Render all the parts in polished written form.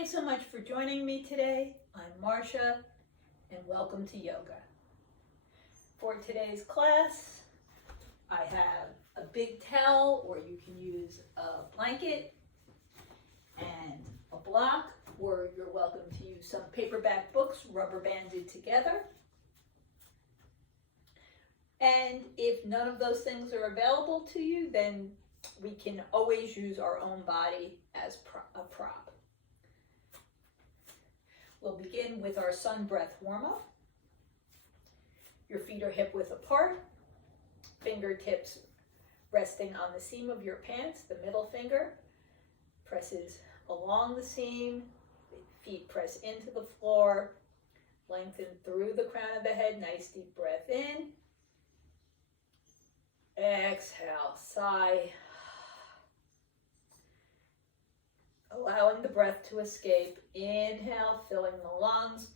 Thanks so much for joining me today. I'm Marcia, and welcome to yoga. For today's class, I have a big towel, or you can use a blanket and a block, or you're welcome to use some paperback books rubber banded together. And if none of those things are available to you, then we can always use our own body as a prop. We'll begin with our sun breath warm-up. Your feet are hip width apart, fingertips resting on the seam of your pants. The middle finger presses along the seam, the feet press into the floor, lengthen through the crown of the head. Nice deep breath in. Exhale, sigh. Allowing the breath to escape. Inhale, filling the lungs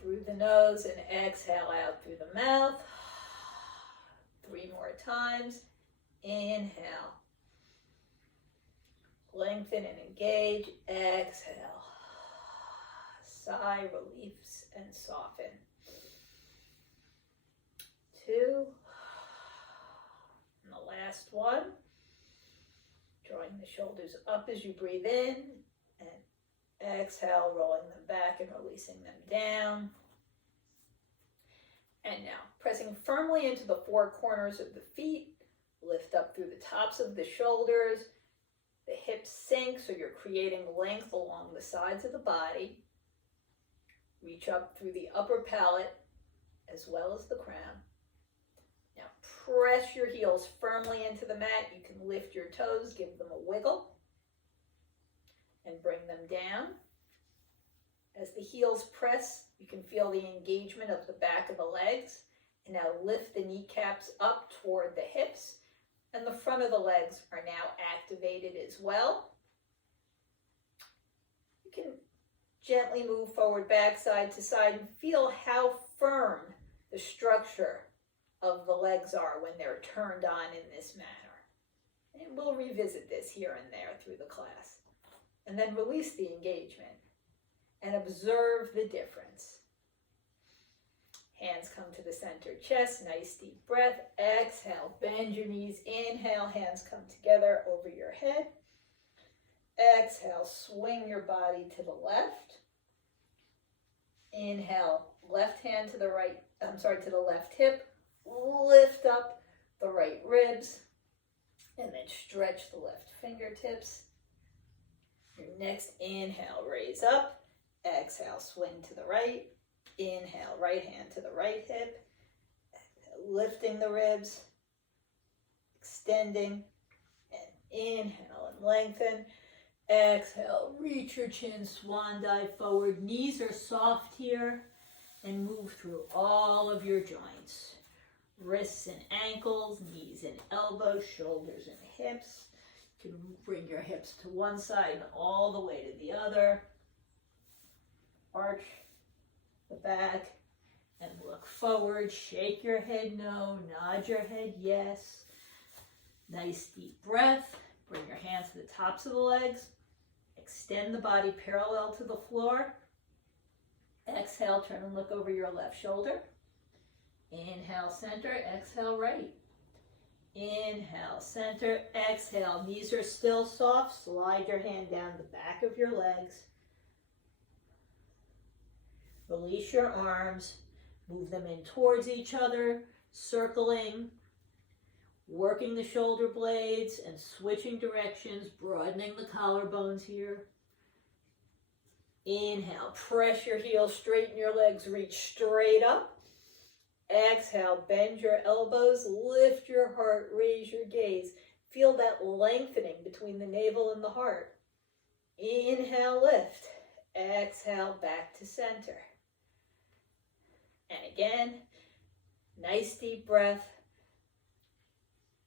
through the nose, and exhale out through the mouth. 3 more times. Inhale. Lengthen and engage. Exhale. Sigh, release, and soften. 2. And the last one. Drawing the shoulders up as you breathe in, and exhale, rolling them back and releasing them down. And now, pressing firmly into the 4 corners of the feet, lift up through the tops of the shoulders. The hips sink, so you're creating length along the sides of the body. Reach up through the upper palate as well as the crown. Now press your heels firmly into the mat. You can lift your toes, give them a wiggle, and bring them down. As the heels press, you can feel the engagement of the back of the legs. And now lift the kneecaps up toward the hips, and the front of the legs are now activated as well. You can gently move forward, back, side to side, and feel how firm the structure of the legs are when they're turned on in this manner. And we'll revisit this here and there through the class. And then release the engagement and observe the difference. Hands come to the center chest, nice deep breath. Exhale, bend your knees. Inhale, hands come together over your head. Exhale, swing your body to the left. Inhale, left hand to the right, to the left hip. Lift up the right ribs, and then stretch the left fingertips. Your next inhale, raise up. Exhale, swing to the right. Inhale, right hand to the right hip. Lifting the ribs, extending, and inhale and lengthen. Exhale, reach your chin, swan dive forward. Knees are soft here, and move through all of your joints. Wrists and ankles, knees and elbows, shoulders and hips. You can bring your hips to one side and all the way to the other. Arch the back and look forward. Shake your head no, nod your head yes. Nice deep breath. Bring your hands to the tops of the legs. Extend the body parallel to the floor. Exhale, turn and look over your left shoulder. Inhale, center, exhale, right. Inhale, center, exhale. Knees are still soft. Slide your hand down the back of your legs. Release your arms. Move them in towards each other, circling, working the shoulder blades and switching directions, broadening the collarbones here. Inhale, press your heels, straighten your legs, reach straight up. Exhale, bend your elbows, lift your heart, raise your gaze. Feel that lengthening between the navel and the heart. Inhale, lift. Exhale, back to center. And again, nice deep breath.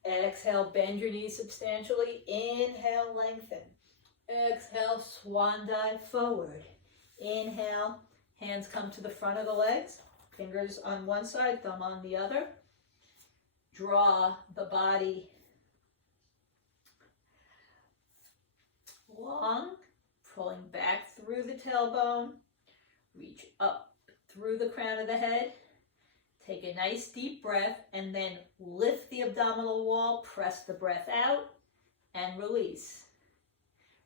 Exhale, bend your knees substantially. Inhale, lengthen. Exhale, swan dive forward. Inhale, hands come to the front of the legs. Fingers on one side, thumb on the other. Draw the body long, Pulling back through the tailbone. Reach up through the crown of the head. Take a nice deep breath and then lift the abdominal wall, press the breath out, and release.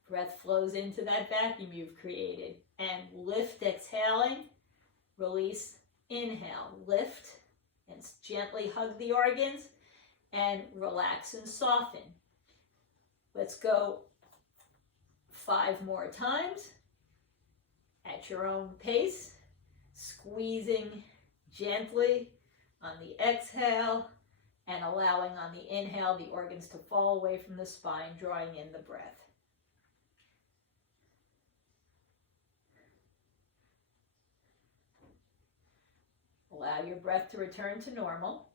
Breath flows into that vacuum you've created. And lift, exhaling, release, inhale, lift, and gently hug the organs, and relax and soften. Let's go 5 more times at your own pace, squeezing gently on the exhale and allowing on the inhale the organs to fall away from the spine, drawing in the breath. Allow your breath to return to normal,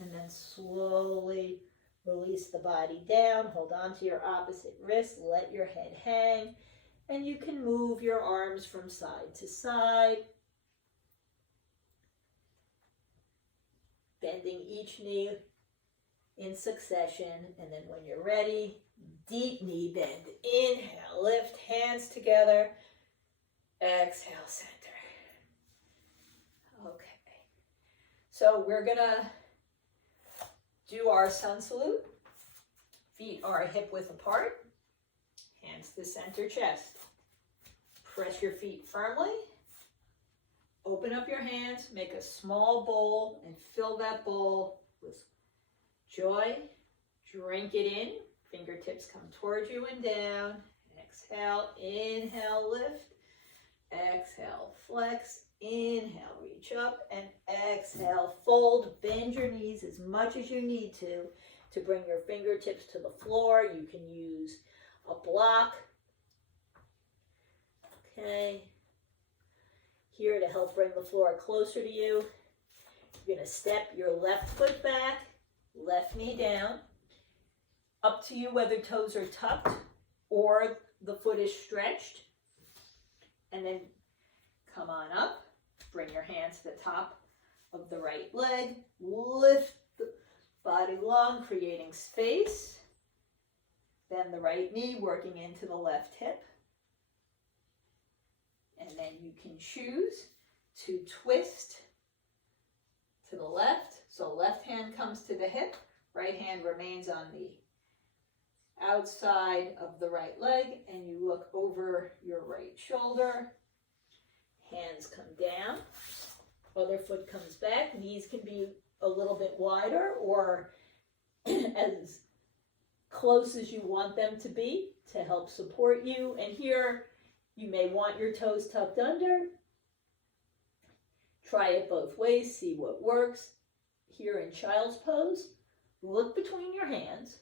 and then slowly release the body down. Hold on to your opposite wrist, let your head hang, and you can move your arms from side to side, bending each knee in succession, and then when you're ready, deep knee bend. Inhale, lift, hands together, exhale, center. Okay. So we're gonna do our sun salute. Feet are hip width apart, hands to center chest. Press your feet firmly. Open up your hands, make a small bowl, and fill that bowl with joy. Drink it in. Fingertips come towards you and down. Exhale, inhale, lift. Exhale, flex. Inhale, reach up, and exhale, fold. Bend your knees as much as you need to bring your fingertips to the floor. You can use a block. Okay. Here to help bring the floor closer to you. You're going to step your left foot back, left knee down. Up to you whether toes are tucked or the foot is stretched. And then come on up. Bring your hands to the top of the right leg. Lift the body long, creating space. Bend the right knee, working into the left hip. And then you can choose to twist to the left. So left hand comes to the hip, right hand remains on the outside of the right leg, and you look over your right shoulder. Hands come down, other foot comes back. Knees can be a little bit wider or as close as you want them to be to help support you. And here you may want your toes tucked under. Try it both ways, see what works. Here in child's pose, look between your hands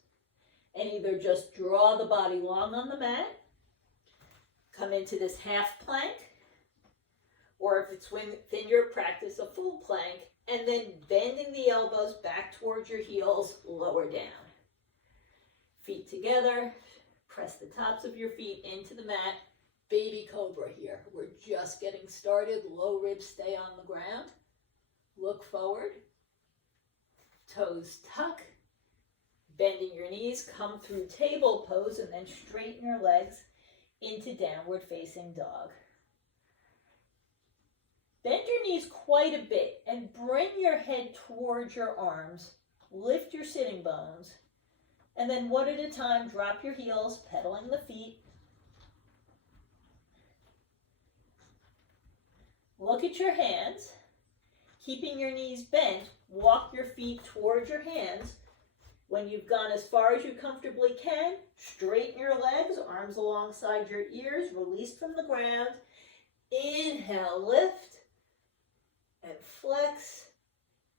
and either just draw the body long on the mat, come into this half plank, or if it's within your practice, a full plank, and then bending the elbows back towards your heels, lower down. Feet together, press the tops of your feet into the mat. Baby cobra here. We're just getting started. Low ribs stay on the ground. Look forward. Toes tuck. Bending your knees, come through table pose, and then straighten your legs into downward facing dog. Bend your knees quite a bit and bring your head towards your arms. Lift your sitting bones. And then one at a time, drop your heels, pedaling the feet. Look at your hands. Keeping your knees bent, walk your feet towards your hands. When you've gone as far as you comfortably can, straighten your legs, arms alongside your ears, release from the ground. Inhale, lift. And flex.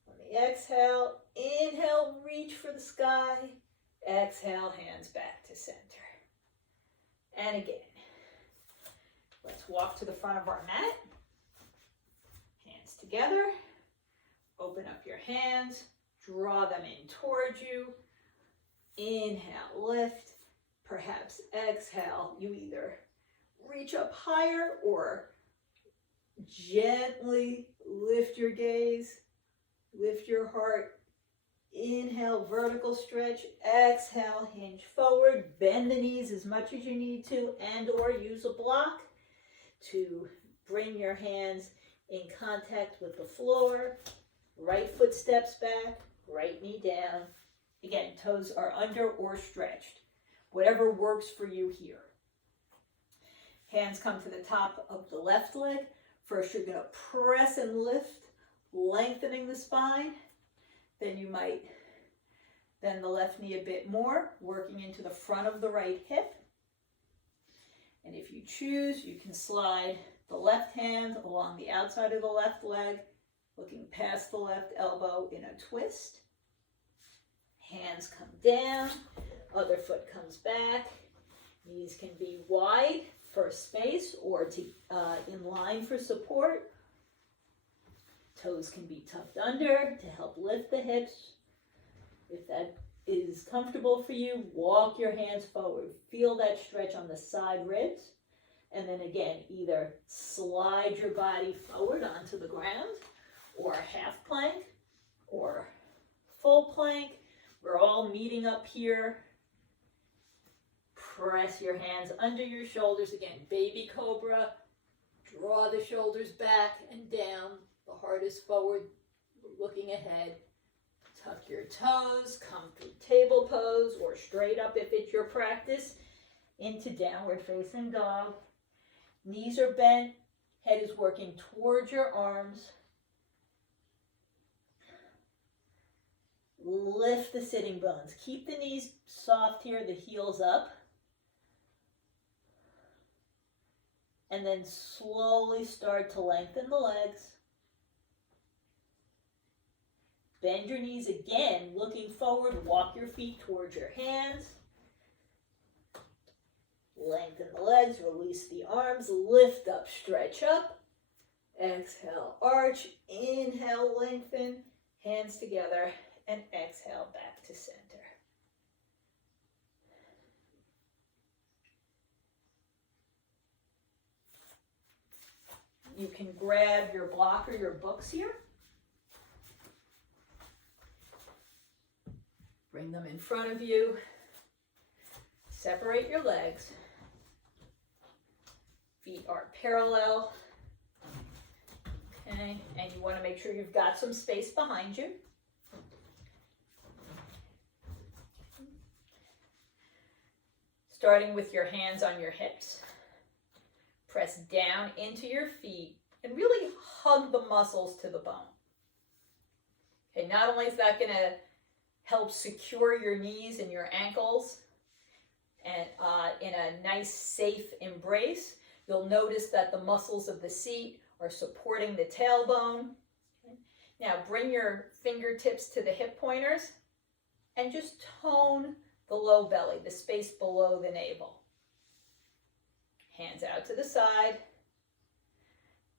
On the exhale, inhale, reach for the sky. Exhale, hands back to center. And again. Let's walk to the front of our mat. Hands together. Open up your hands. Draw them in towards you. Inhale, lift. Perhaps exhale. You either reach up higher or gently lift your gaze, lift your heart Inhale, vertical stretch. Exhale, hinge forward. Bend the knees as much as you need to, and or use a block to bring your hands in contact with the floor. Right foot steps back, right knee down. Again, toes are under or stretched. Whatever works for you here. Hands come to the top of the left leg. First, you're going to press and lift, lengthening the spine. Then you might bend the left knee a bit more, working into the front of the right hip. And if you choose, you can slide the left hand along the outside of the left leg, looking past the left elbow in a twist. Hands come down, other foot comes back. Knees can be wide for space or in line for support. Toes can be tucked under to help lift the hips. If that is comfortable for you, walk your hands forward. Feel that stretch on the side ribs. And then again, either slide your body forward onto the ground, or half plank, or full plank. We're all meeting up here. Press your hands under your shoulders. Again, baby cobra. Draw the shoulders back and down. The heart is forward, looking ahead. Tuck your toes, come through table pose or straight up if it's your practice, into downward facing dog. Knees are bent, head is working towards your arms. Lift the sitting bones. Keep the knees soft here, the heels up. And then slowly start to lengthen the legs. Bend your knees again, looking forward. Walk your feet towards your hands. Lengthen the legs, release the arms, lift up, stretch up. Exhale, arch. Inhale, lengthen. Hands together, and exhale back to center. You can grab your block or your books here. Bring them in front of you. Separate your legs. Feet are parallel. Okay, and you want to make sure you've got some space behind you. Starting with your hands on your hips. Press down into your feet and really hug the muscles to the bone. Okay, not only is that going to help secure your knees and your ankles and in a nice, safe embrace, you'll notice that the muscles of the seat are supporting the tailbone. Okay. Now bring your fingertips to the hip pointers and just tone the low belly, the space below the navel. Hands out to the side.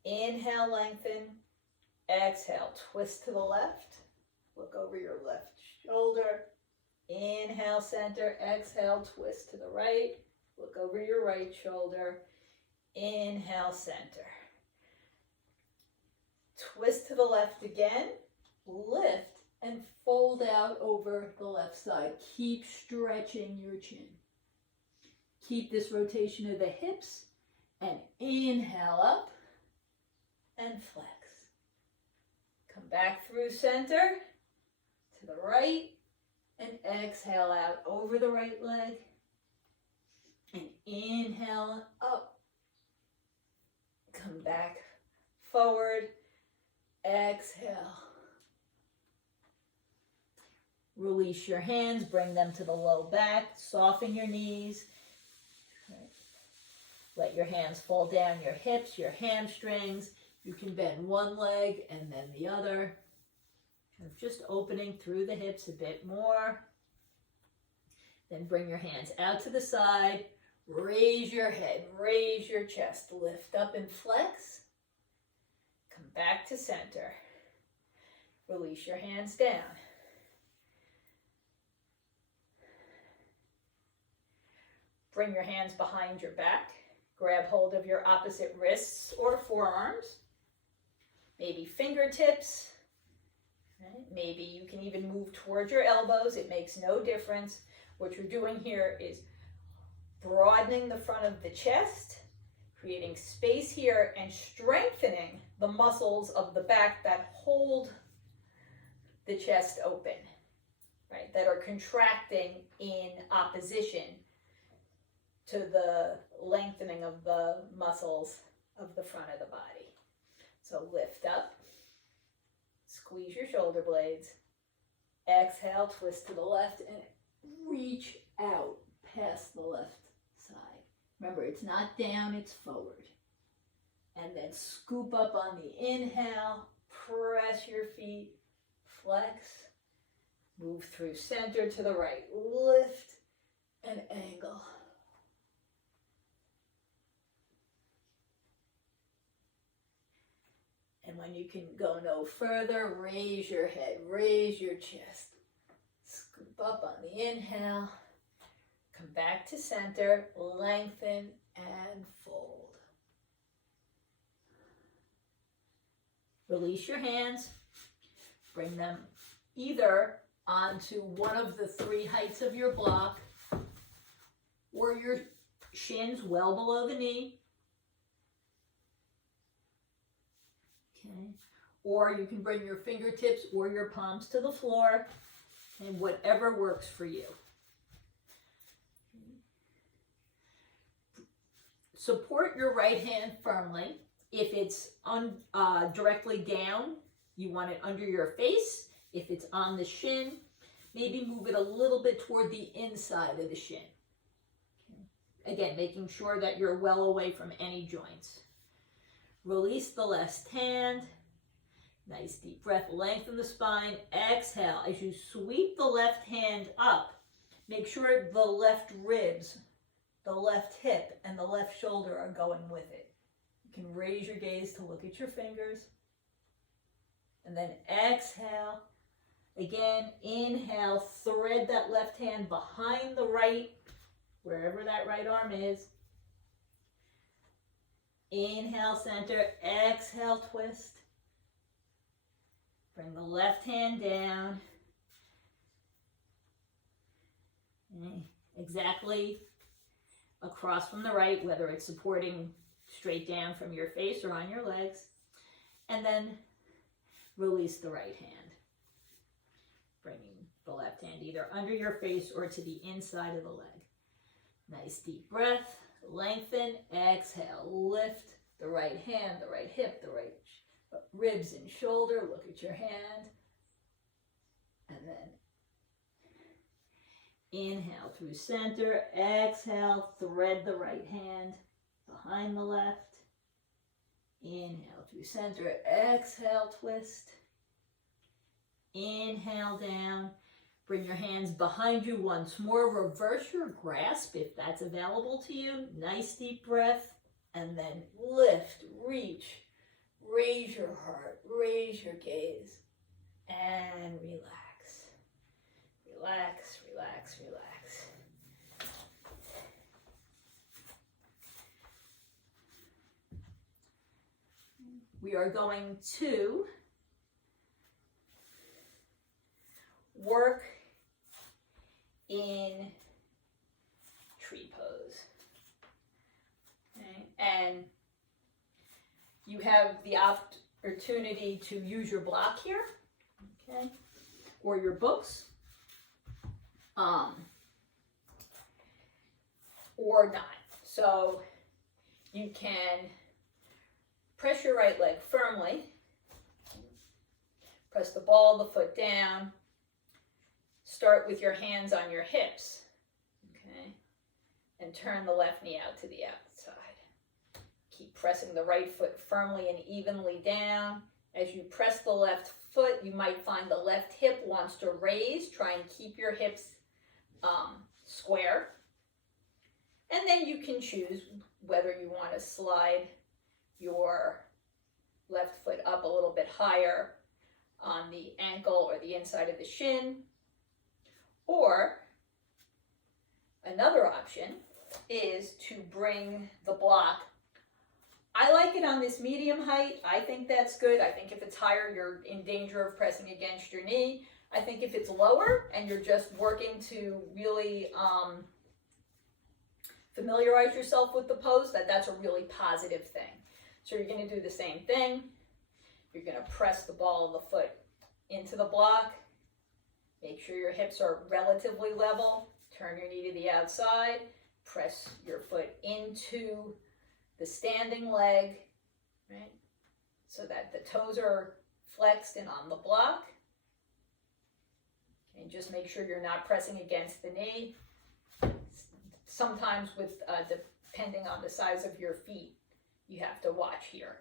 Inhale, lengthen. Exhale, twist to the left. Look over your left shoulder. Inhale, center. Exhale, twist to the right. Look over your right shoulder. Inhale, center. Twist to the left again. Lift and fold out over the left side. Keep stretching your chin. Keep this rotation of the hips, and inhale up and flex. Come back through center to the right and exhale out over the right leg and inhale up. Come back forward, exhale. Release your hands, bring them to the low back, soften your knees. Let your hands fall down your hips, your hamstrings. You can bend one leg and then the other. Just opening through the hips a bit more. Then bring your hands out to the side. Raise your head, raise your chest. Lift up and flex. Come back to center. Release your hands down. Bring your hands behind your back. Grab hold of your opposite wrists or forearms. Maybe fingertips. Okay. Maybe you can even move towards your elbows. It makes no difference. What you're doing here is broadening the front of the chest, creating space here, and strengthening the muscles of the back that hold the chest open, right? That are contracting in opposition to the lengthening of the muscles of the front of the body. So lift up, squeeze your shoulder blades, exhale, twist to the left, and reach out past the left side. Remember, it's not down, it's forward. And then scoop up on the inhale, press your feet, flex, move through center to the right, lift and angle. And when you can go no further, raise your head, raise your chest. Scoop up on the inhale, come back to center, lengthen and fold. Release your hands, bring them either onto one of the three heights of your block or your shins well below the knee. Okay. Or you can bring your fingertips or your palms to the floor, and whatever works for you. Support your right hand firmly. If it's directly down, you want it under your face. If it's on the shin, maybe move it a little bit toward the inside of the shin. Okay. Again, making sure that you're well away from any joints. Release the left hand. Nice deep breath, lengthen the spine. Exhale. As you sweep the left hand up, make sure the left ribs, the left hip, and the left shoulder are going with it. You can raise your gaze to look at your fingers. And then exhale. Again, inhale, thread that left hand behind the right, wherever that right arm is. Inhale, center, exhale, twist. Bring the left hand down. Exactly across from the right, whether it's supporting straight down from your face or on your legs. And then release the right hand. Bringing the left hand either under your face or to the inside of the leg. Nice deep breath. Lengthen, exhale, lift the right hand, the right hip, the right ribs and shoulder. Look at your hand. And then inhale through center, exhale, thread the right hand behind the left. Inhale through center, exhale, twist. Inhale down. Bring your hands behind you once more. Reverse your grasp if that's available to you. Nice deep breath. And then lift, reach, raise your heart, raise your gaze, and relax. Relax, relax, relax. We are going to work in tree pose. Okay. And you have the opportunity to use your block here, okay, or your books, or not. So you can press your right leg firmly, press the ball of the foot down. Start with your hands on your hips, okay, and turn the left knee out to the outside. Keep pressing the right foot firmly and evenly down. As you press the left foot, you might find the left hip wants to raise. Try and keep your hips square. And then you can choose whether you want to slide your left foot up a little bit higher on the ankle or the inside of the shin. Or another option is to bring the block I like it on this medium height. I think that's good. I think if it's higher, you're in danger of pressing against your knee. I think if it's lower and you're just working to really familiarize yourself with the pose, that's a really positive thing. So you're going to do the same thing. You're going to press the ball of the foot into the block. Make sure your hips are relatively level. Turn your knee to the outside. Press your foot into the standing leg, right? So that the toes are flexed and on the block. And just make sure you're not pressing against the knee. Sometimes depending on the size of your feet, you have to watch here.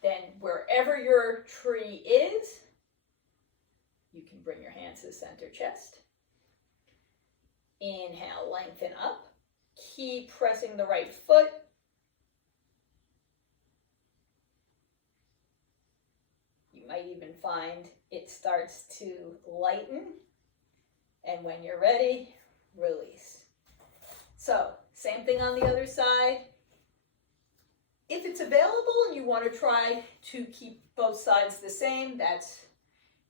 Then wherever your tree is, you can bring your hands to the center chest. Inhale, lengthen up. Keep pressing the right foot. You might even find it starts to lighten. And when you're ready, release. So, same thing on the other side. If it's available and you want to try to keep both sides the same, that's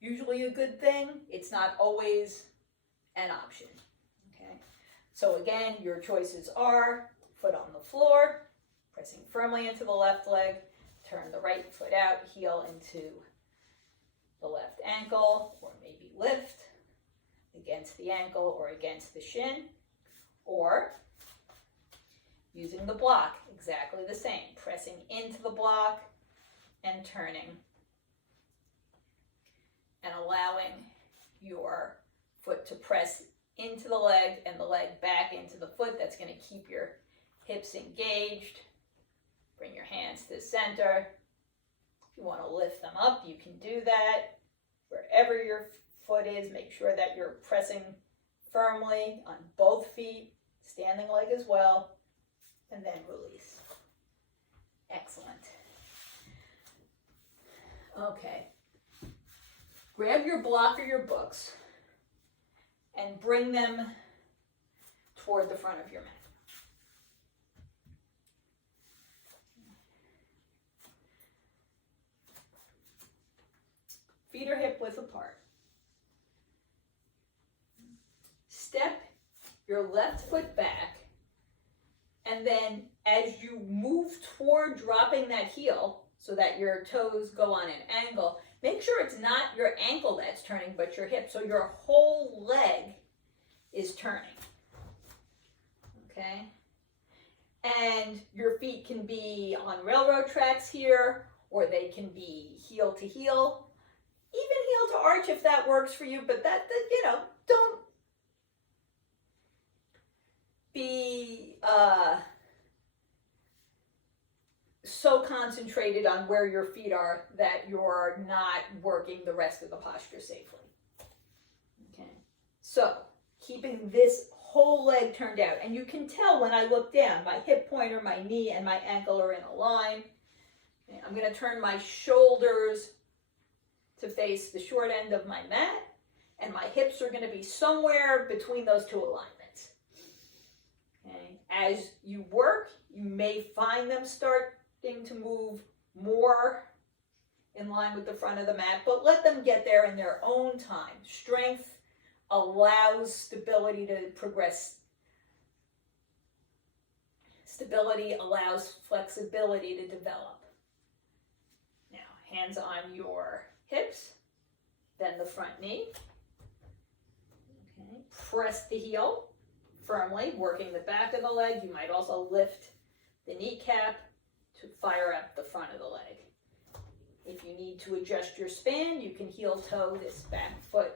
usually a good thing. It's not always an option. Okay. So again, your choices are foot on the floor, pressing firmly into the left leg, turn the right foot out, heel into the left ankle, or maybe lift against the ankle or against the shin, or using the block, exactly the same, pressing into the block and turning and allowing your foot to press into the leg and the leg back into the foot. That's going to keep your hips engaged. Bring your hands to the center. If you want to lift them up, you can do that. Wherever your foot is, make sure that you're pressing firmly on both feet, standing leg as well, and then release. Excellent. Okay. Grab your block or your books and bring them toward the front of your mat. Feet are hip width apart. Step your left foot back, and then as you move toward dropping that heel so that your toes go on an angle, make sure it's not your ankle that's turning, but your hip. So your whole leg is turning. Okay? And your feet can be on railroad tracks here, or they can be heel to heel, even heel to arch if that works for you, but don't be so concentrated on where your feet are that you're not working the rest of the posture safely. Okay, so keeping this whole leg turned out, and you can tell when I look down, my hip pointer, my knee, and my ankle are in a line. Okay, I'm going to turn my shoulders to face the short end of my mat, and my hips are going to be somewhere between those two alignments. Okay. As you work, you may find them starting to move more in line with the front of the mat, but let them get there in their own time. Strength allows stability to progress. Stability allows flexibility to develop. Now, hands on your hips, then the front knee. Okay. Press the heel firmly, working the back of the leg. You might also lift the kneecap to fire up the front of the leg. If you need to adjust your span, you can heel toe this back foot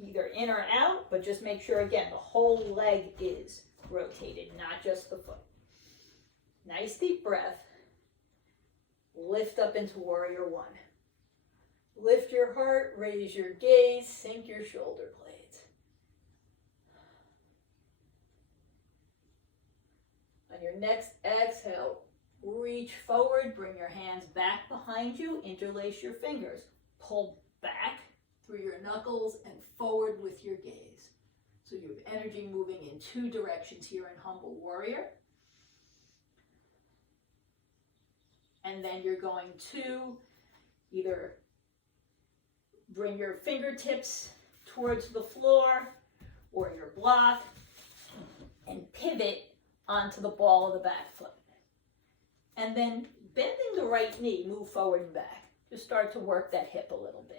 either in or out, but just make sure, again, the whole leg is rotated, not just the foot. Nice deep breath. Lift up into Warrior One. Lift your heart, raise your gaze, sink your shoulder blades. On your next exhale, reach forward, bring your hands back behind you, interlace your fingers. Pull back through your knuckles and forward with your gaze. So you have energy moving in two directions here in Humble Warrior. And then you're going to either bring your fingertips towards the floor or your block and pivot onto the ball of the back foot. And then bending the right knee, move forward and back. Just start to work that hip a little bit.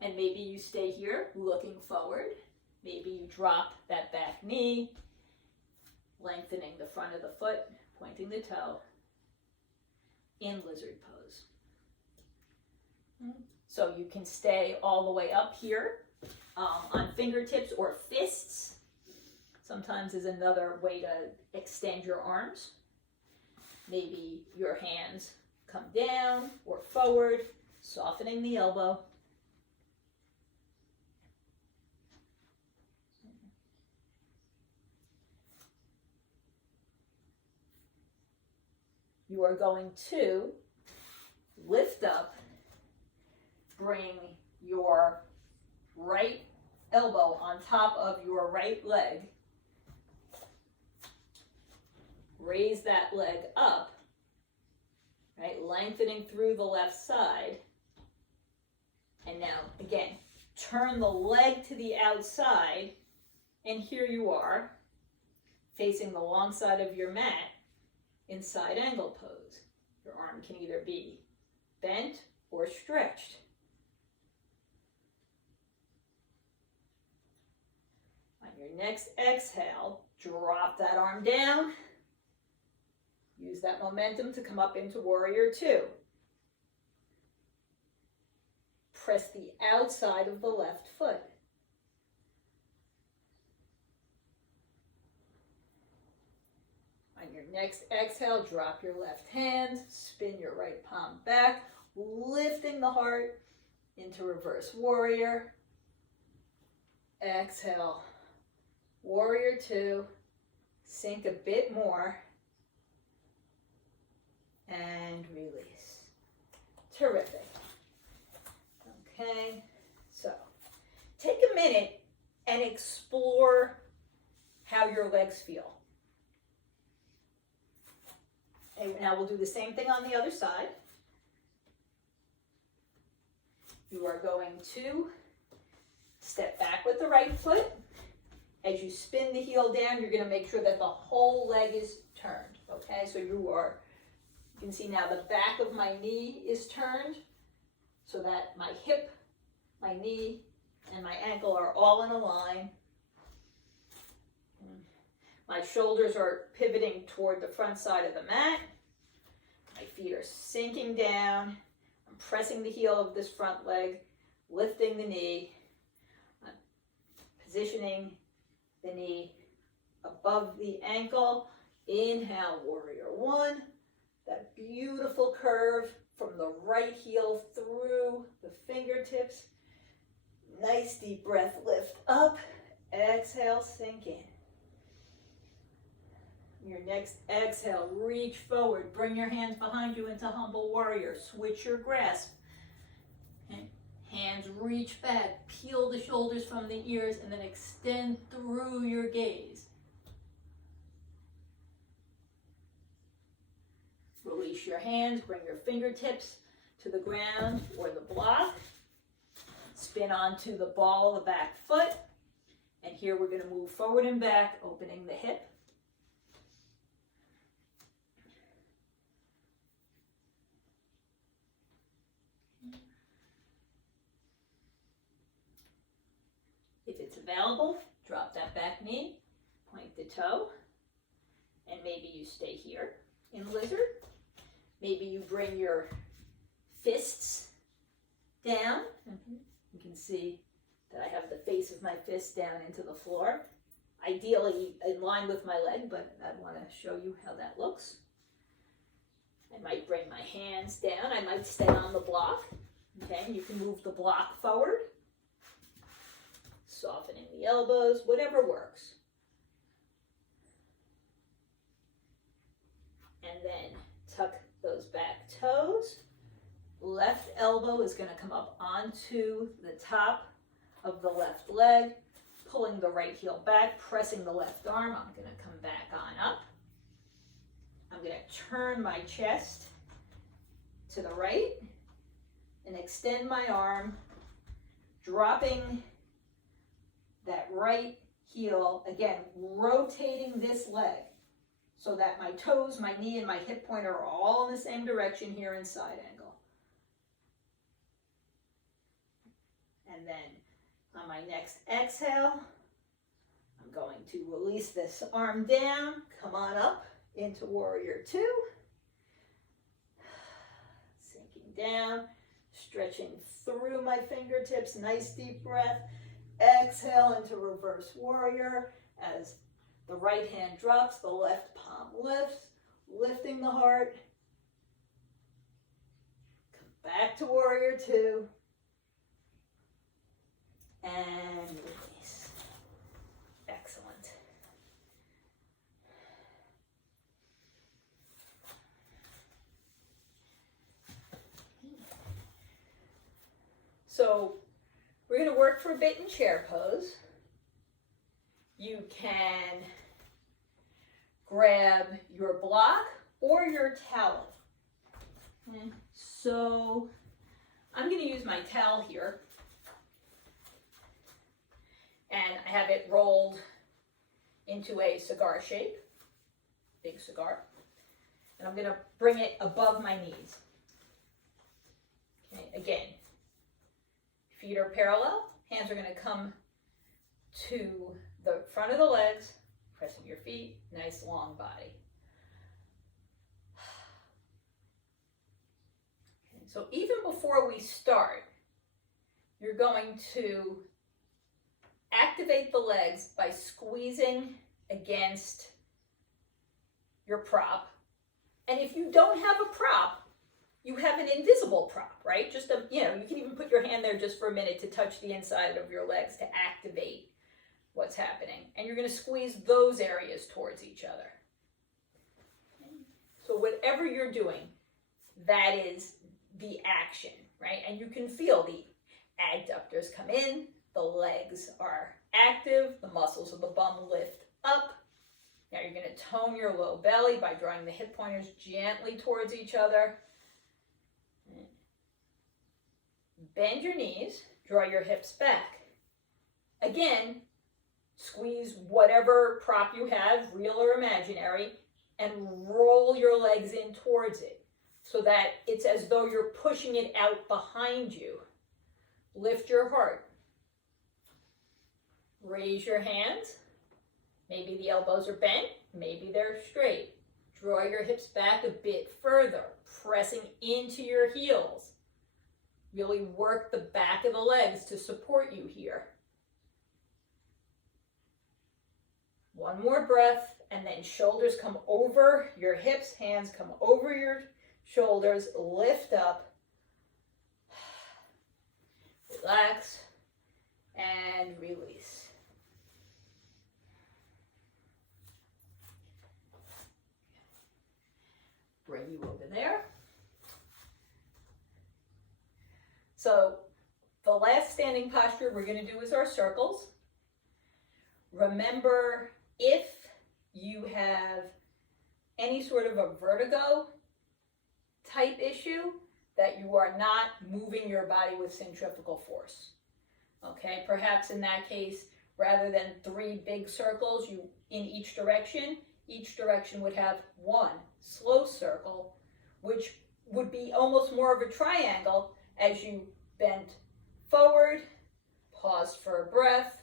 And maybe you stay here looking forward. Maybe you drop that back knee, lengthening the front of the foot, pointing the toe, in lizard pose. So you can stay all the way up here on fingertips or fists. Sometimes is another way to extend your arms. Maybe your hands come down or forward, softening the elbow. You are going to lift up, bring your right elbow on top of your right leg, raise that leg up, right, lengthening through the left side, and now again, turn the leg to the outside, and here you are, facing the long side of your mat, in side angle pose. Your arm can either be bent or stretched. On your next exhale, drop that arm down. Use that momentum to come up into Warrior Two. Press the outside of the left foot. On your next exhale, drop your left hand, spin your right palm back, lifting the heart into Reverse Warrior. Exhale, Warrior Two, sink a bit more, and release. Terrific. Okay, so take a minute and explore how your legs feel. Okay, now we'll do the same thing on the other side. You are going to step back with the right foot. As you spin the heel down, you're going to make sure that the whole leg is turned. Okay, so you can see now the back of my knee is turned so that my hip, my knee, and my ankle are all in a line. My shoulders are pivoting toward the front side of the mat. My feet are sinking down. I'm pressing the heel of this front leg, lifting the knee. I'm positioning the knee above the ankle. Inhale, Warrior One. That beautiful curve from the right heel through the fingertips. Nice deep breath, lift up. Exhale, sink in. Your next exhale, reach forward. Bring your hands behind you into Humble Warrior. Switch your grasp. Okay. Hands reach back. Peel the shoulders from the ears and then extend through your gaze. Release your hands. Bring your fingertips to the ground or the block. Spin onto the ball of the back foot. And here we're going to move forward and back, opening the hip. If it's available, drop that back knee, point the toe, and maybe you stay here in lizard. Maybe you bring your fists down. You can see that I have the face of my fist down into the floor. Ideally in line with my leg, but I want to show you how that looks. I might bring my hands down. I might stay on the block. Okay, you can move the block forward. Softening the elbows, whatever works. And then tuck those back toes. Left elbow is going to come up onto the top of the left leg, pulling the right heel back, pressing the left arm. I'm going to come back on up. I'm going to turn my chest to the right and extend my arm, dropping that right heel, again, rotating this leg so that my toes, my knee, and my hip pointer are all in the same direction here in side angle. And then on my next exhale, I'm going to release this arm down, come on up into warrior two. Sinking down, stretching through my fingertips, nice deep breath. Exhale into reverse warrior as the right hand drops, the left palm lifts, lifting the heart. Come back to warrior two. And release. Excellent. So we're going to work for a bit in chair pose. You can grab your block or your towel. Okay. So I'm going to use my towel here. And I have it rolled into a cigar shape, big cigar. And I'm going to bring it above my knees. Okay, again, feet are parallel, hands are going to come to the front of the legs, pressing your feet, nice long body. Okay, so even before we start, you're going to activate the legs by squeezing against your prop. And if you don't have a prop, you have an invisible prop, right? Just you can even put your hand there just for a minute to touch the inside of your legs to activate what's happening. And you're going to squeeze those areas towards each other. So whatever you're doing, that is the action, right? And you can feel the adductors come in, the legs are active, the muscles of the bum lift up. Now you're going to tone your low belly by drawing the hip pointers gently towards each other. Bend your knees, draw your hips back. Again, squeeze whatever prop you have, real or imaginary, and roll your legs in towards it so that it's as though you're pushing it out behind you. Lift your heart. Raise your hands. Maybe the elbows are bent, maybe they're straight. Draw your hips back a bit further, pressing into your heels. Really work the back of the legs to support you here. One more breath, and then shoulders come over your hips, hands come over your shoulders, lift up. Relax and release. Bring you over there. So the last standing posture we're going to do is our circles. Remember, if you have any sort of a vertigo type issue, that you are not moving your body with centrifugal force. Okay, perhaps in that case, rather than 3 big circles in each direction would have one slow circle, which would be almost more of a triangle as you bent forward, paused for a breath,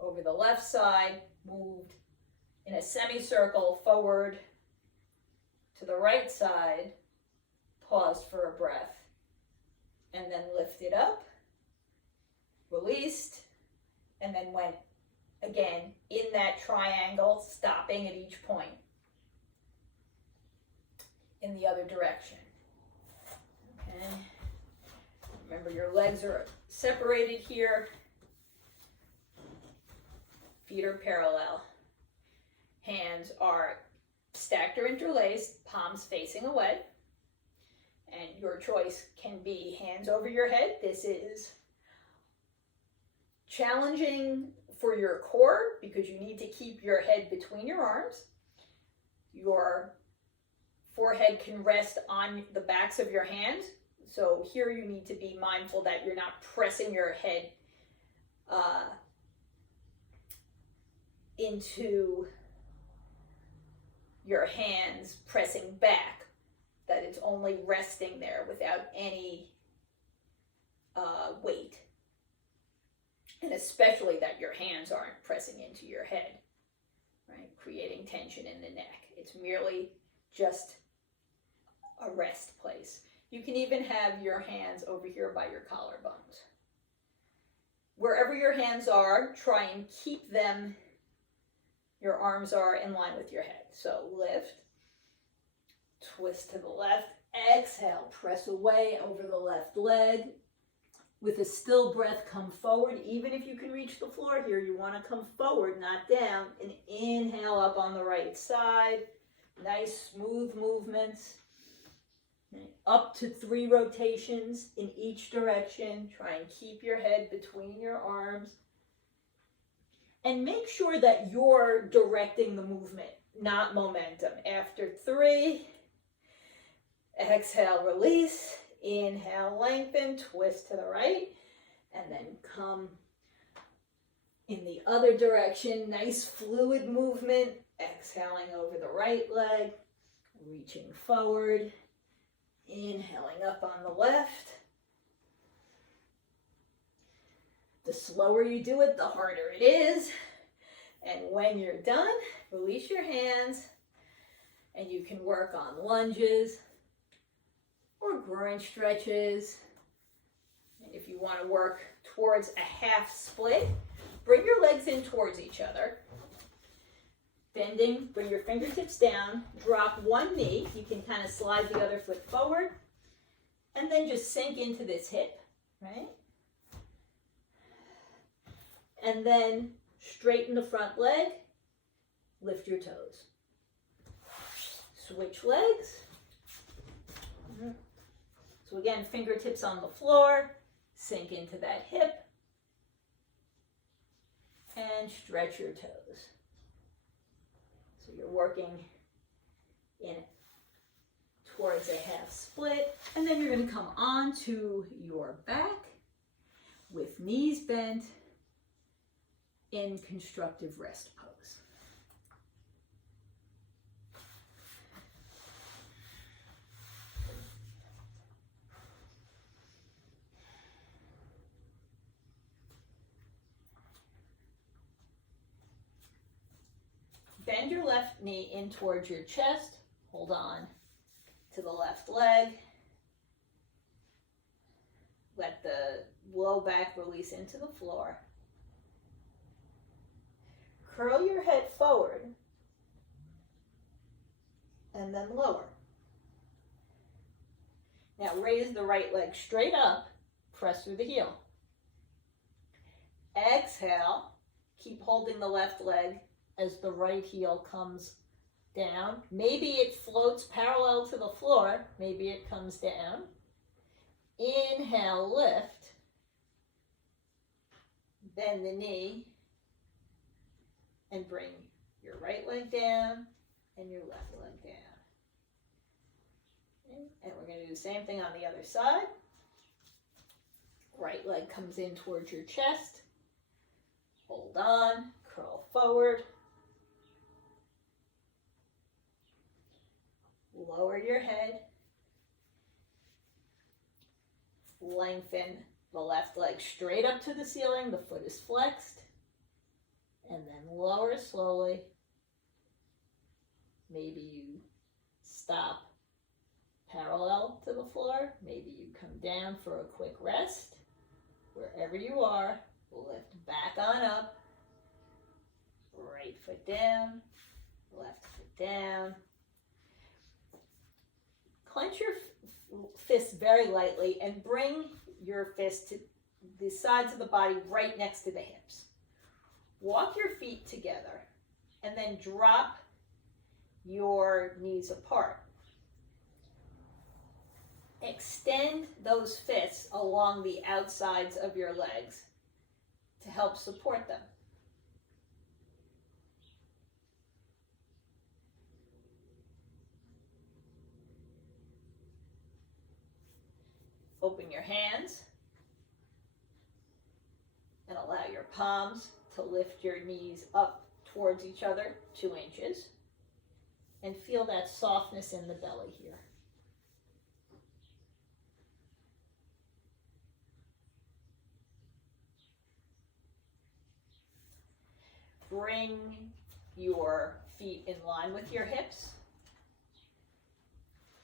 over the left side, moved in a semicircle forward to the right side, paused for a breath, and then lifted up, released, and then went again in that triangle, stopping at each point in the other direction. Okay. Remember, your legs are separated here. Feet are parallel. Hands are stacked or interlaced, palms facing away. And your choice can be hands over your head. This is challenging for your core because you need to keep your head between your arms. Your forehead can rest on the backs of your hands. So here you need to be mindful that you're not pressing your head into your hands, pressing back, that it's only resting there without any weight. And especially that your hands aren't pressing into your head, right? Creating tension in the neck. It's merely just a rest place. You can even have your hands over here by your collarbones. Wherever your hands are, try and keep them, your arms are in line with your head. So lift, twist to the left, exhale, press away over the left leg. With a still breath, come forward. Even if you can reach the floor here, you want to come forward, not down. And inhale up on the right side. Nice, smooth movements. Up to 3 rotations in each direction. Try and keep your head between your arms. And make sure that you're directing the movement, not momentum. After 3, exhale, release. Inhale, lengthen, twist to the right, and then come in the other direction. Nice fluid movement. Exhaling over the right leg, reaching forward, inhaling up on the left. The slower you do it, the harder it is. And when you're done, release your hands, and you can work on lunges or groin stretches. If you want to work towards a half split, bring your legs in towards each other. Bending, bring your fingertips down, drop one knee. You can kind of slide the other foot forward, and then just sink into this hip, right? And then straighten the front leg, lift your toes. Switch legs. So again, fingertips on the floor, sink into that hip, and stretch your toes. So you're working in towards a half split, and then you're going to come onto your back with knees bent in constructive rest pose. Bend your left knee in towards your chest. Hold on to the left leg. Let the low back release into the floor. Curl your head forward and then lower. Now raise the right leg straight up, press through the heel. Exhale, keep holding the left leg as the right heel comes down. Maybe it floats parallel to the floor, maybe it comes down. Inhale, lift. Bend the knee and bring your right leg down and your left leg down. Okay. And we're going to do the same thing on the other side. Right leg comes in towards your chest. Hold on, curl forward. Lower your head. Lengthen the left leg straight up to the ceiling. The foot is flexed. And then lower slowly. Maybe you stop parallel to the floor. Maybe you come down for a quick rest. Wherever you are, lift back on up. Right foot down, left foot down. Clench your fists very lightly and bring your fist to the sides of the body right next to the hips. Walk your feet together and then drop your knees apart. Extend those fists along the outsides of your legs to help support them. Open your hands and allow your palms to lift your knees up towards each other 2 inches, and feel that softness in the belly here. Bring your feet in line with your hips.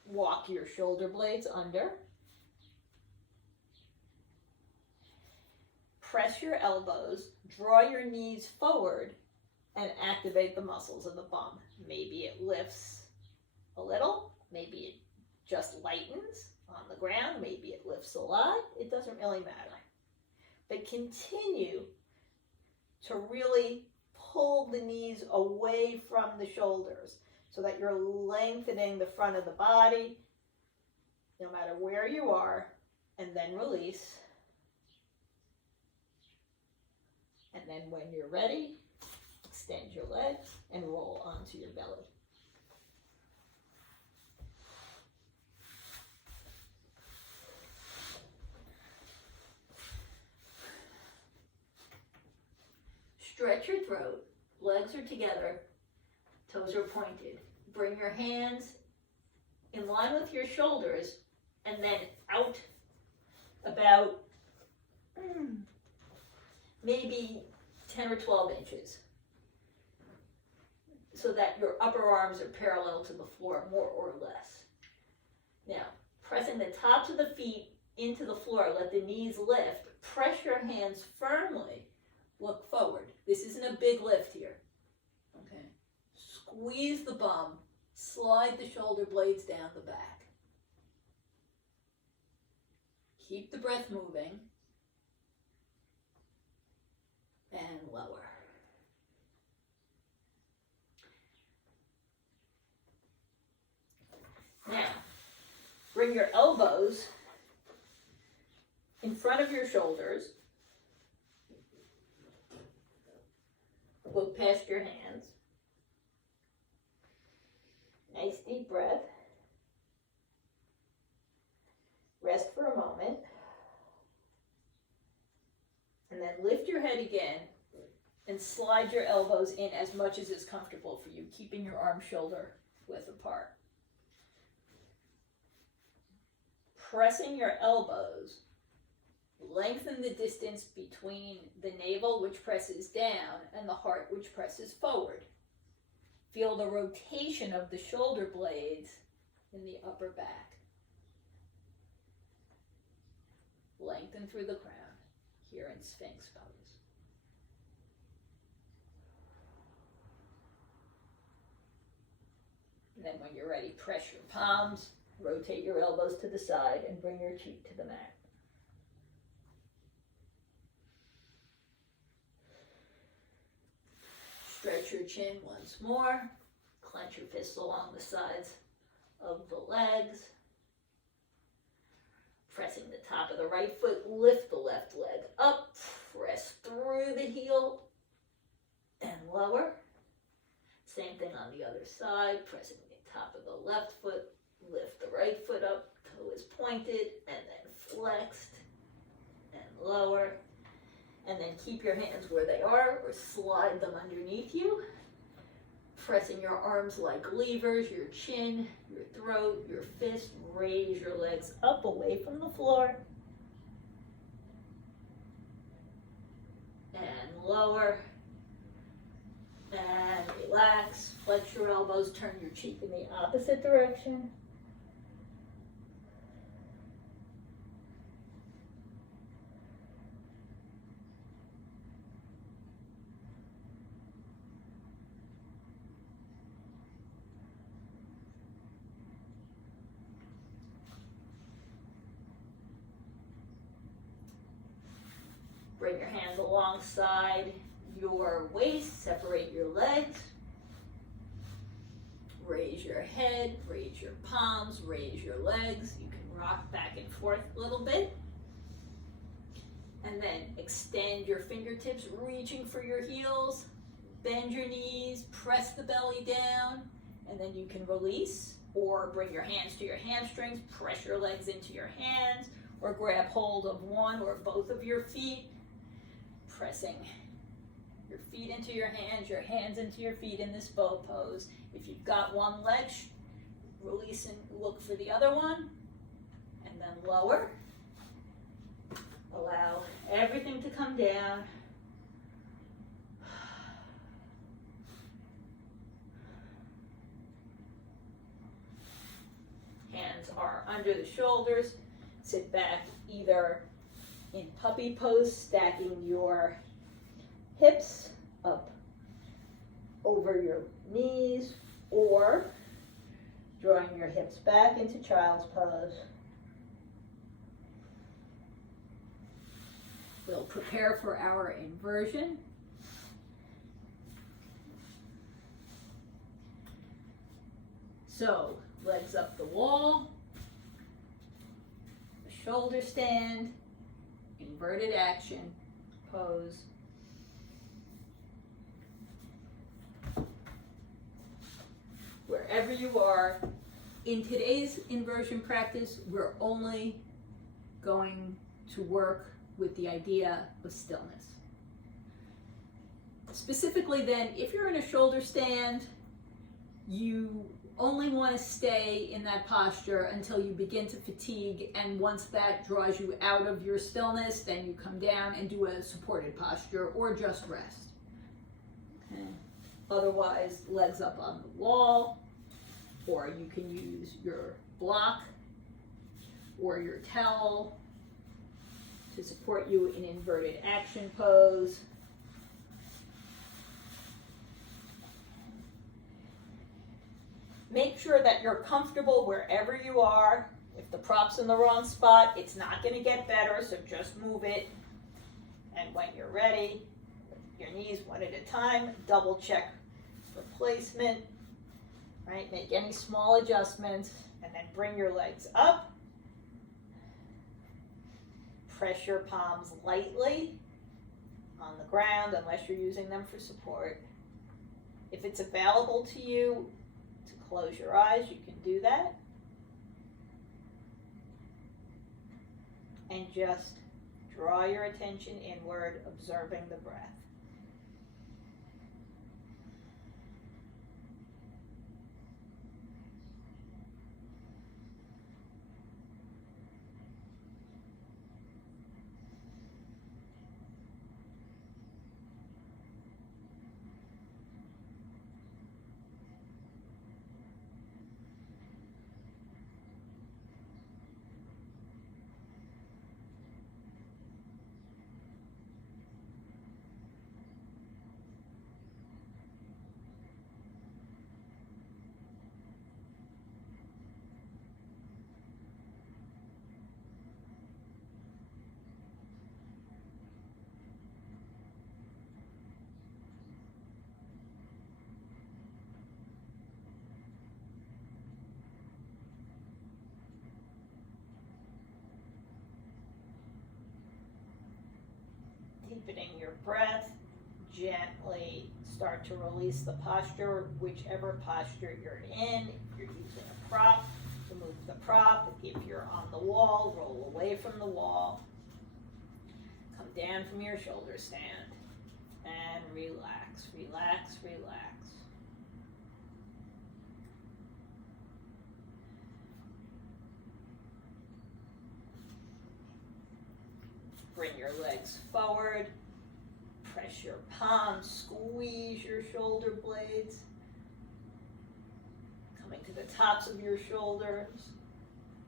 Walk your shoulder blades under. Press your elbows, draw your knees forward, and activate the muscles of the bum. Maybe it lifts a little, maybe it just lightens on the ground, maybe it lifts a lot. It doesn't really matter. But continue to really pull the knees away from the shoulders so that you're lengthening the front of the body no matter where you are, and then release. And then when you're ready, extend your legs and roll onto your belly. Stretch your throat, legs are together, toes are pointed. Bring your hands in line with your shoulders and then out about maybe 10 or 12 inches so that your upper arms are parallel to the floor, more or less. Now, pressing the tops of the feet into the floor, let the knees lift. Press your hands firmly. Look forward. This isn't a big lift here. Okay. Squeeze the bum. Slide the shoulder blades down the back. Keep the breath moving. And lower. Now, bring your elbows in front of your shoulders. Look past your hands. Nice deep breath. Rest for a moment. And then lift your head again and slide your elbows in as much as is comfortable for you, keeping your arm shoulder width apart. Pressing your elbows, lengthen the distance between the navel, which presses down, and the heart, which presses forward. Feel the rotation of the shoulder blades in the upper back. Lengthen through the crown, here in Sphinx pose. And then when you're ready, press your palms, rotate your elbows to the side, and bring your cheek to the mat. Stretch your chin once more. Clench your fists along the sides of the legs. Pressing the top of the right foot, lift the left leg up. Press through the heel and lower. Same thing on the other side. Pressing the top of the left foot, lift the right foot up. Toe is pointed and then flexed and lower. And then keep your hands where they are or slide them underneath you. Pressing your arms like levers, your chin, your throat, your fist. Raise your legs up away from the floor. And lower. And relax. Flex your elbows. Turn your cheek in the opposite direction. Bring your hands alongside your waist, separate your legs. Raise your head, raise your palms, raise your legs. You can rock back and forth a little bit. And then extend your fingertips, reaching for your heels. Bend your knees, press the belly down, and then you can release or bring your hands to your hamstrings, press your legs into your hands, or grab hold of one or both of your feet, pressing your feet into your hands into your feet in this bow pose. If you've got one leg, release and look for the other one, and then lower. Allow everything to come down. Hands are under the shoulders. Sit back either in puppy pose, stacking your hips up over your knees, or drawing your hips back into child's pose. We'll prepare for our inversion. So, legs up the wall, a shoulder stand, inverted action pose. Wherever you are, in today's inversion practice, we're only going to work with the idea of stillness. Specifically then, if you're in a shoulder stand, you only want to stay in that posture until you begin to fatigue, and once that draws you out of your stillness, then you come down and do a supported posture or just rest. Okay. Otherwise, legs up on the wall, or you can use your block or your towel to support you in inverted action pose. Make sure that you're comfortable wherever you are. If the prop's in the wrong spot, it's not going to get better, so just move it. And when you're ready, your knees one at a time, double check for placement, right? Make any small adjustments, and then bring your legs up. Press your palms lightly on the ground unless you're using them for support. If it's available to you to close your eyes, you can do that. And just draw your attention inward, observing the breath. Deepening your breath, gently start to release the posture, whichever posture you're in. If you're using a prop, remove the prop. If you're on the wall, roll away from the wall. Come down from your shoulder stand and relax, relax, relax. Bring your legs forward, press your palms, squeeze your shoulder blades, coming to the tops of your shoulders,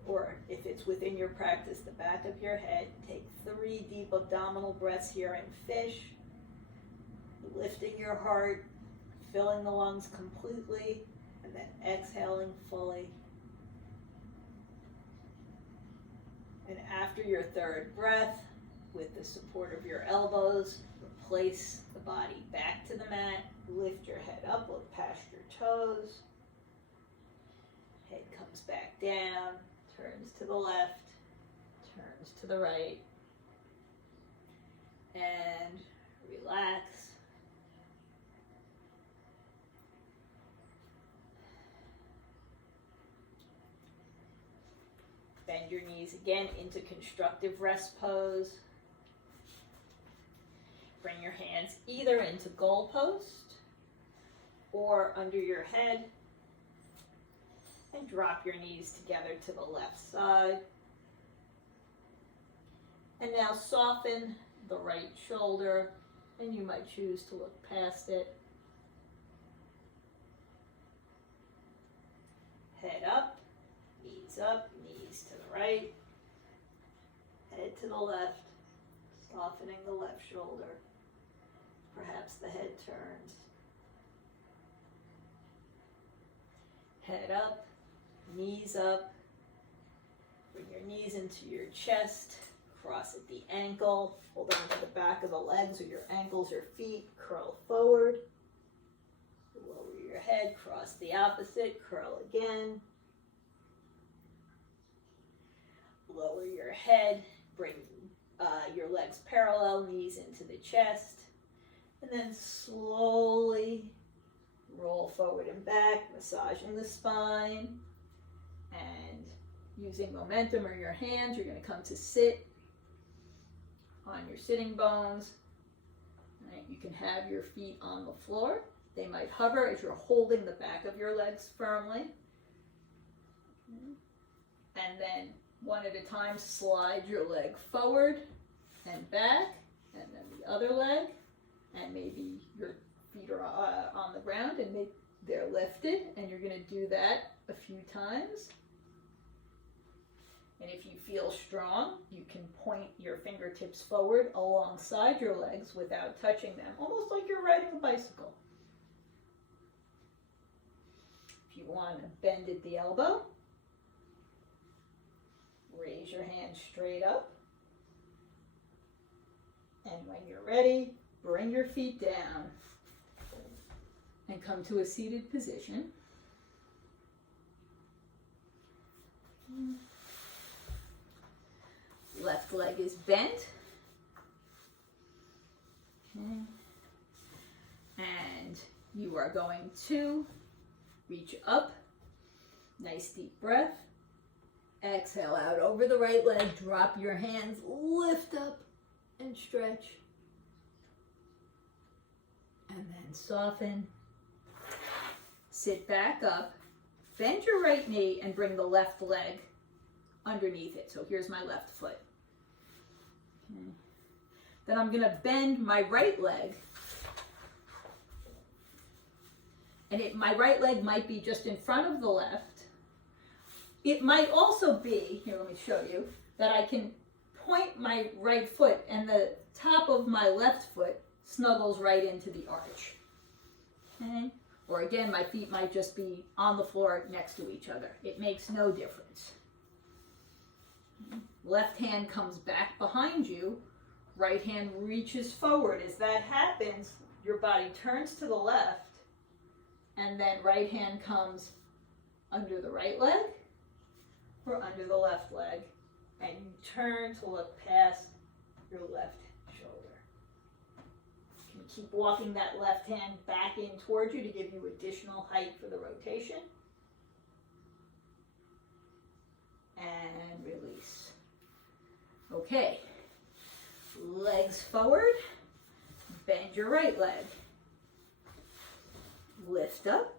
or if it's within your practice, the back of your head. Take 3 deep abdominal breaths here and fish, lifting your heart, filling the lungs completely, and then exhaling fully. And after your 3rd breath, with the support of your elbows, place the body back to the mat, lift your head up, look past your toes, head comes back down, turns to the left, turns to the right, and relax. Bend your knees again into constructive rest pose. Bring your hands either into goal post or under your head, and drop your knees together to the left side. And now soften the right shoulder, and you might choose to look past it. Head up, knees to the right, head to the left, softening the left shoulder. Perhaps the head turns. Head up, bring your knees into your chest, cross at the ankle, hold on to the back of the legs or your ankles or feet, curl forward. Lower your head, cross the opposite, curl again. Lower your head, bring your legs parallel, knees into the chest, and then slowly roll forward and back, massaging the spine, and using momentum or your hands, you're going to come to sit on your sitting bones. Right, you can have your feet on the floor. They might hover as you're holding the back of your legs firmly. And then one at a time, slide your leg forward and back, and then the other leg, and maybe your feet are on the ground and they're lifted, and you're going to do that a few times. And if you feel strong, you can point your fingertips forward alongside your legs without touching them, almost like you're riding a bicycle. If you want to bend at the elbow, raise your hand straight up. And when you're ready, bring your feet down and come to a seated position. Left leg is bent. Okay. And you are going to reach up. Nice deep breath. Exhale out over the right leg. Drop your hands, lift up and stretch. And then soften. Sit back up. Bend your right knee and bring the left leg underneath it. So here's my left foot. Okay. Then I'm going to bend my right leg. And my right leg might be just in front of the left. It might also be, here let me show you, that I can point my right foot and the top of my left foot snuggles right into the arch. Okay? Or again, my feet might just be on the floor next to each other. It makes no difference. Left hand comes back behind you. Right hand reaches forward. As that happens, your body turns to the left, and then right hand comes under the right leg or under the left leg, and you turn to look past your left shoulder. You can keep walking that left hand back in towards you to give you additional height for the rotation. And release. Okay. Legs forward. Bend your right leg. Lift up.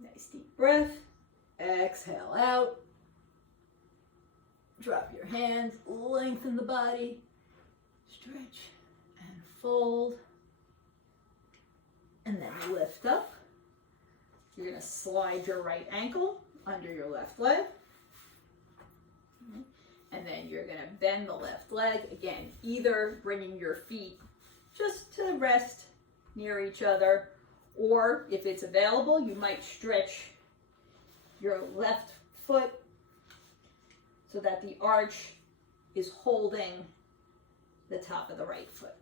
Nice deep breath. Exhale out. Drop your hands. Lengthen the body. Stretch and fold. And then lift up. You're going to slide your right ankle under your left leg. And then you're going to bend the left leg. Again, either bringing your feet just to rest near each other, or if it's available, you might stretch your left foot so that the arch is holding the top of the right foot.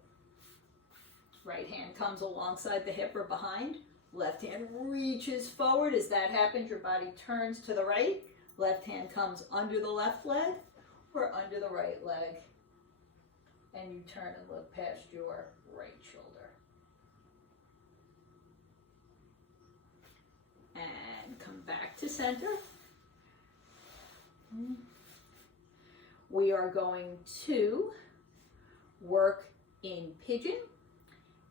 Right hand comes alongside the hip or behind. Left hand reaches forward. As that happens, your body turns to the right. Left hand comes under the left leg or under the right leg. and you turn and look past your right shoulder. And come back to center. We are going to work in pigeon,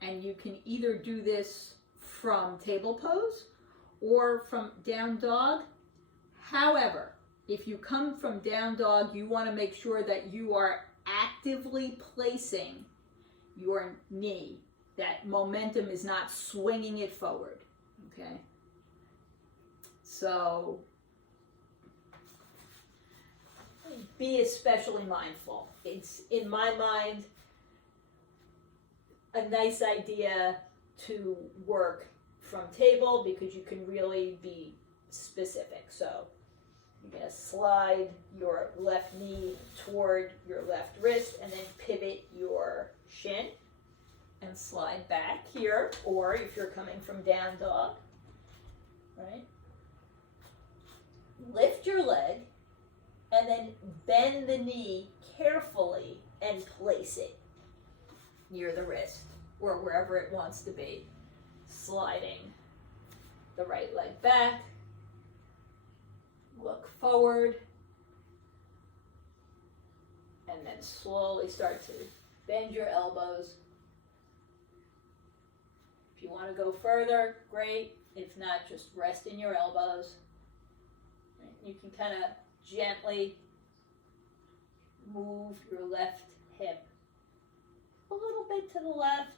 and you can either do this from table pose or from down dog. However, if you come from down dog, you want to make sure that you are actively placing your knee. That momentum is not swinging it forward, okay? So be especially mindful. It's, in my mind, a nice idea to work from table because you can really be specific. So you're going to slide your left knee toward your left wrist and then pivot your shin and slide back here, or if you're coming from down dog, right? Lift your leg and then bend the knee carefully and place it near the wrist or wherever it wants to be. Sliding the right leg back, look forward, and then slowly start to bend your elbows. If you want to go further, great. If not, just rest in your elbows. You can kind of gently move your left hip a little bit to the left.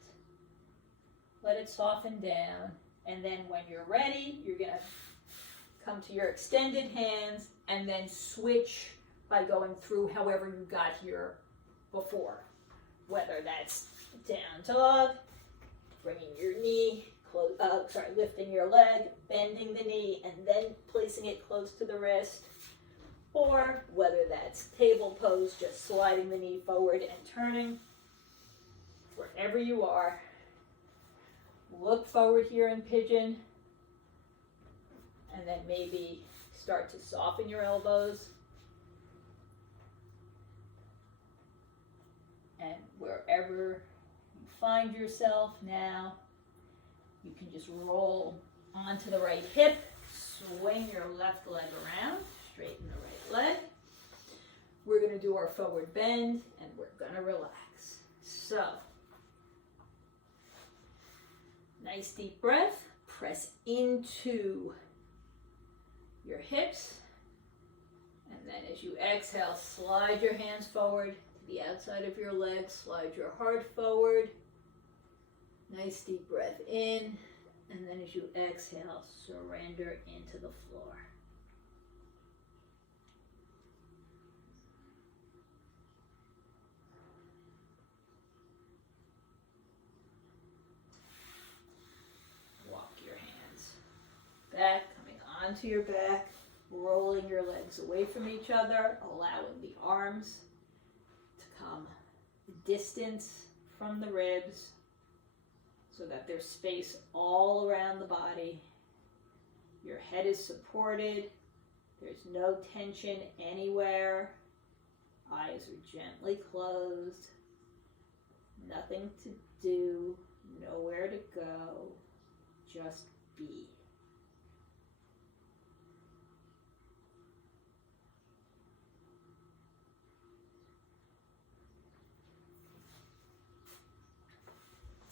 Let it soften down. And then when you're ready, you're going to come to your extended hands and then switch by going through however you got here before. Whether that's down dog, bringing your knee, lifting your leg, bending the knee, and then placing it close to the wrist. Or whether that's table pose, just sliding the knee forward and turning. Wherever you are, look forward here in pigeon, and then maybe start to soften your elbows. And wherever you find yourself now, you can just roll onto the right hip, swing your left leg around, straighten the right leg. We're going to do our forward bend, and we're going to relax. So, nice deep breath. Press into your hips. And then as you exhale, slide your hands forward to the outside of your legs. Slide your heart forward. Nice deep breath in. And then as you exhale, surrender into the floor. Walk your hands back, coming onto your back, rolling your legs away from each other, allowing the arms to come distance from the ribs so that there's space all around the body. Your head is supported. There's no tension anywhere. Eyes are gently closed. Nothing to do, nowhere to go. Just be.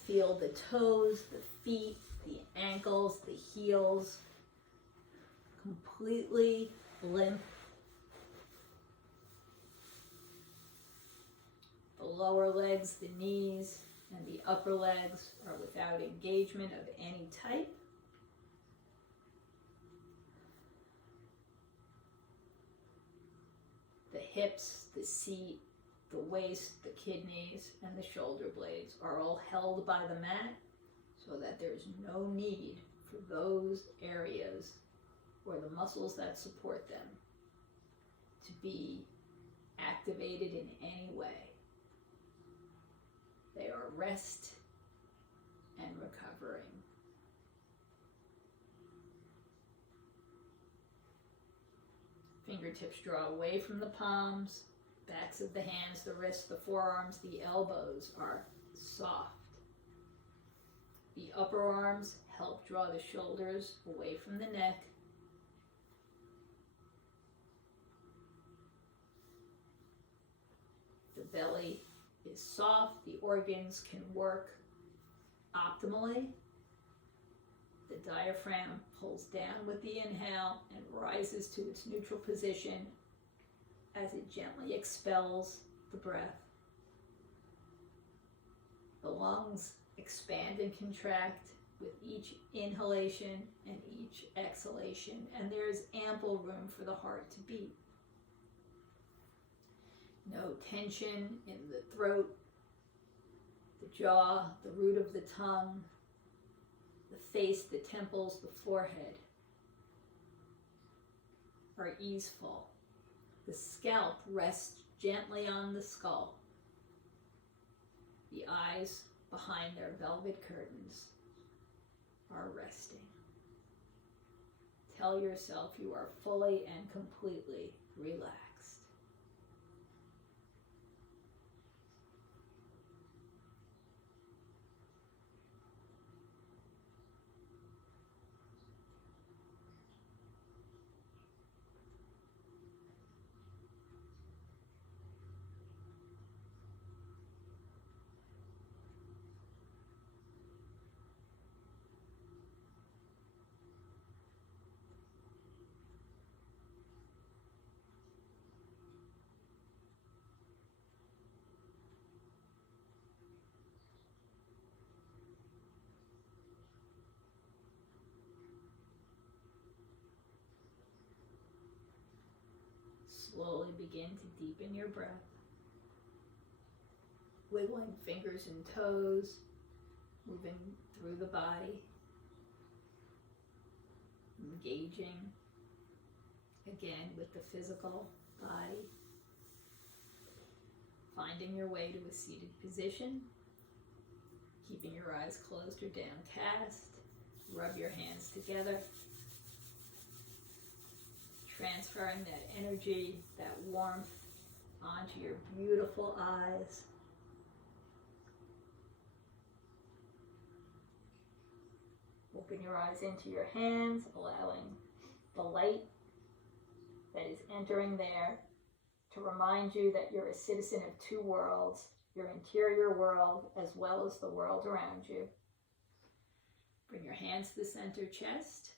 Feel the toes, the feet, the ankles, the heels completely limp. The lower legs, the knees, and the upper legs are without engagement of any type. The hips, the seat, the waist, the kidneys, and the shoulder blades are all held by the mat so that there's no need for those areas or the muscles that support them to be activated in any way. They are rest and recovering. Fingertips draw away from the palms. Backs of the hands, the wrists, the forearms, the elbows are soft. The upper arms help draw the shoulders away from the neck. The belly is soft. The organs can work optimally. The diaphragm pulls down with the inhale and rises to its neutral position as it gently expels the breath. The lungs expand and contract with each inhalation and each exhalation, and there is ample room for the heart to beat. No tension in the throat, the jaw, the root of the tongue, the face, the temples, the forehead are easeful. The scalp rests gently on the skull. The eyes behind their velvet curtains are resting. Tell yourself you are fully and completely relaxed. Slowly begin to deepen your breath. Wiggling fingers and toes, moving through the body, engaging again with the physical body, finding your way to a seated position, keeping your eyes closed or downcast. Rub your hands together, transferring that energy, that warmth onto your beautiful eyes. Open your eyes into your hands, allowing the light that is entering there to remind you that you're a citizen of two worlds, your interior world as well as the world around you. Bring your hands to the center chest.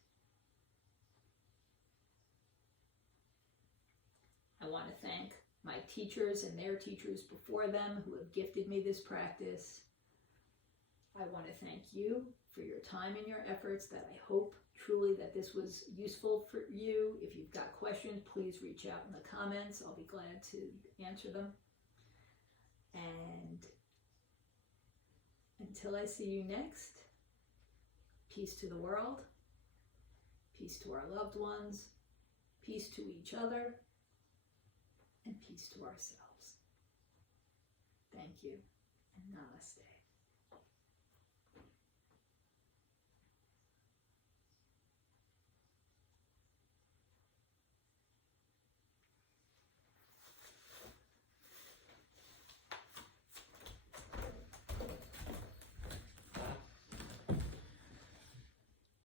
I want to thank my teachers and their teachers before them who have gifted me this practice. I want to thank you for your time and your efforts, that I hope truly that this was useful for you. If you've got questions, please reach out in the comments. I'll be glad to answer them. And until I see you next, peace to the world, peace to our loved ones, peace to each other, and peace to ourselves. Thank you, and namaste.